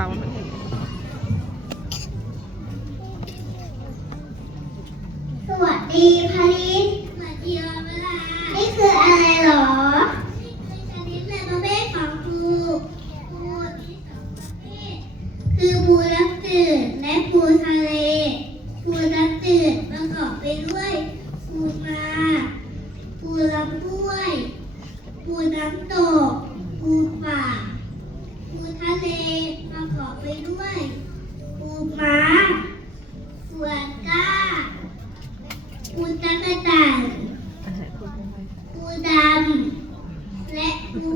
palma.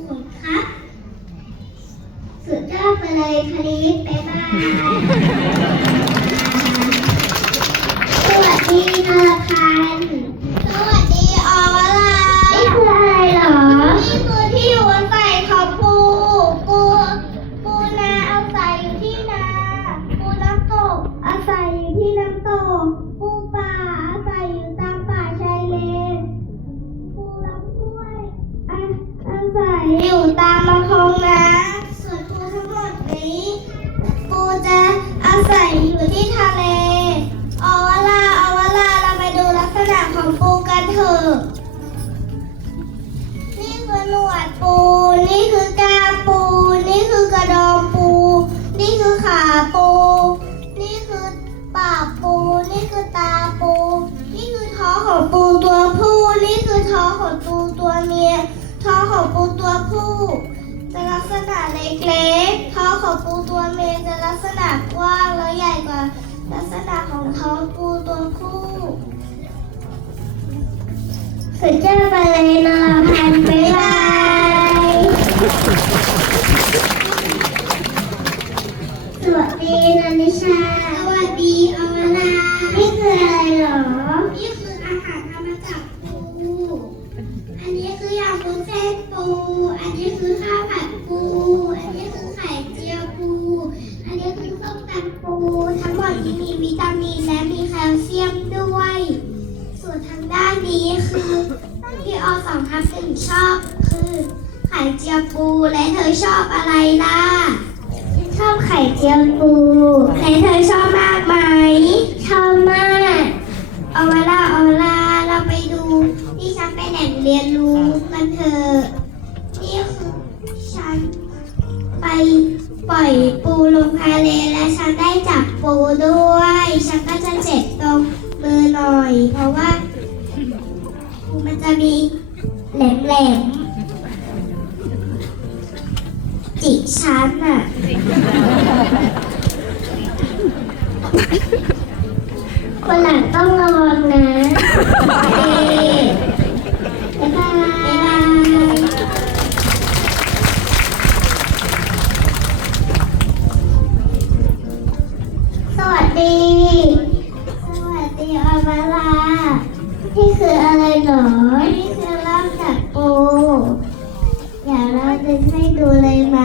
และปูขนครับ สุดยอดไปเลยคลิปบ๊ายบายสวัสดีนรพันธ์ ที่ทะเลอวลาอวลาเราไปดูลักษณะของปูกันเถอะ นี่คือหนวดปู นี่คือกล้ามปู นี่คือกระดองปู นี่คือขาปู นี่คือปากปู นี่คือตาปู นี่คือท้องของปูตัวผู้ นี่คือท้องของปูตัวเมีย ท้องของปูตัวผู้จะลักษณะเล็กๆ ของปูตัวเมียจะลักษณะกว้างและใหญ่กว่า ลักษณะของท้องปูตัวผู้สุดยอดไปเลยนรพันธ์บ๊ายบายสวัสดีนันนิชา สวัสดีอมรานี่คืออะไรหรอ นี่คืออาหารทำมาจากปู อันนี้คือยำวุ้นเส้นปู อันนี้คือข้าวผัดปู อันนี้คือไข่เจียวปู อันนี้คือส้มตำปู มดนี้มีวิตามินและมีแคลเซียมด้วย ส่วนทางด้านนี้คือที่อสองทับหนึ่งชอบคือไข่เจียวปูและเธอชอบอะไรล่ะชอบไข่เจียวปูและเธอชอบมากไหมชอบมากเอาเวลาเอาเวลาเราไปดูที่ฉันไปแหล่งเรียนรู้กันเถอะนี่คือฉันไปปล่อยปูลงทะเลและฉันได้ ปูด้วย ฉันก็จะเจ็บตรงมือหน่อย เพราะว่า มันจะมีแหลมๆจิกชั้นอะคนหลังต้องระวังนะเอ๊ นี่คืออะไรหรอ นี่คือล่ามจากปู อยากเราดึงให้ดูเลยไหม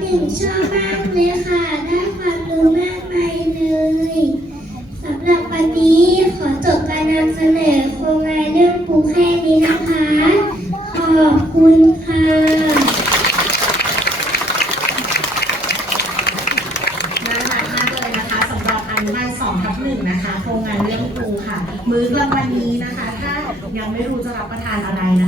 หนึ่งชอบมากเลยค่ะ ได้ความรู้มากมายเลยสำหรับวันนี้ขอจบการนำเสนอโครงงานเรื่องปูแค่นี้นะคะ ขอบคุณค่ะน่ารักมากเลยนะคะสำหรับอนุบาล2ทับหนึ่งนะคะ โครงงานเรื่องครูค่ะ มื้อกลางวันนี้นะคะ ถ้ายังไม่รู้จะรับประทานอะไรนะคะ